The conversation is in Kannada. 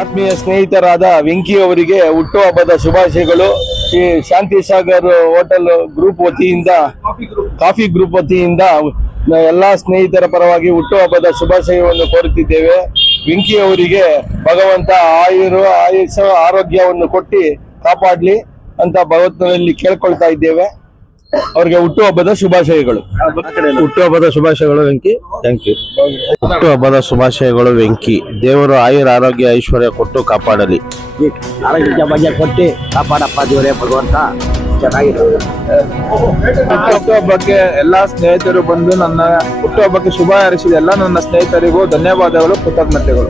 ಆತ್ಮೀಯ ಸ್ನೇಹಿತರಾದ ವೆಂಕಿ ಅವರಿಗೆ ಹುಟ್ಟುಹಬ್ಬದ ಶುಭಾಶಯಗಳು. ಈ ಶಾಂತಿ ಸಾಗರ್ ಹೋಟೆಲ್ ಗ್ರೂಪ್ ವತಿಯಿಂದ, ಕಾಫಿ ಗ್ರೂಪ್ ವತಿಯಿಂದ ಎಲ್ಲಾ ಸ್ನೇಹಿತರ ಪರವಾಗಿ ಹುಟ್ಟುಹಬ್ಬದ ಶುಭಾಶಯವನ್ನು ಕೋರುತ್ತಿದ್ದೇವೆ. ವೆಂಕಿ ಅವರಿಗೆ ಭಗವಂತ ಆಯುಷ್ಯ ಆರೋಗ್ಯವನ್ನು ಕೊಟ್ಟು ಕಾಪಾಡಲಿ ಅಂತ ಭಗವಂತನಲ್ಲಿ ಕೇಳ್ಕೊಳ್ತಾ ಇದ್ದೇವೆ. ಅವರಿಗೆ ಹುಟ್ಟುಹಬ್ಬದ ಶುಭಾಶಯಗಳು. ಹುಟ್ಟುಹಬ್ಬದ ಶುಭಾಶಯಗಳು ವೆಂಕಿ. Thank you. ಹುಟ್ಟುಹಬ್ಬದ ಶುಭಾಶಯಗಳು ವೆಂಕಿ. ದೇವರು ಆರೋಗ್ಯ ಐಶ್ವರ್ಯ ಕೊಟ್ಟು ಕಾಪಾಡಲಿ. ಆರೋಗ್ಯ ಬಗ್ಗೆ ಕೊಟ್ಟು ಕಾಪಾಡಪ್ಪ ದೇವರೇ ಭಗವಂತ. ಹುಟ್ಟುಹಬ್ಬಕ್ಕೆ ಎಲ್ಲಾ ಸ್ನೇಹಿತರು ಬಂದು ನನ್ನ ಹುಟ್ಟುಹಬ್ಬಕ್ಕೆ ಶುಭ ಹಾರೈಸಿದ ಎಲ್ಲ ನನ್ನ ಸ್ನೇಹಿತರಿಗೂ ಧನ್ಯವಾದಗಳು, ಕೃತಜ್ಞತೆಗಳು.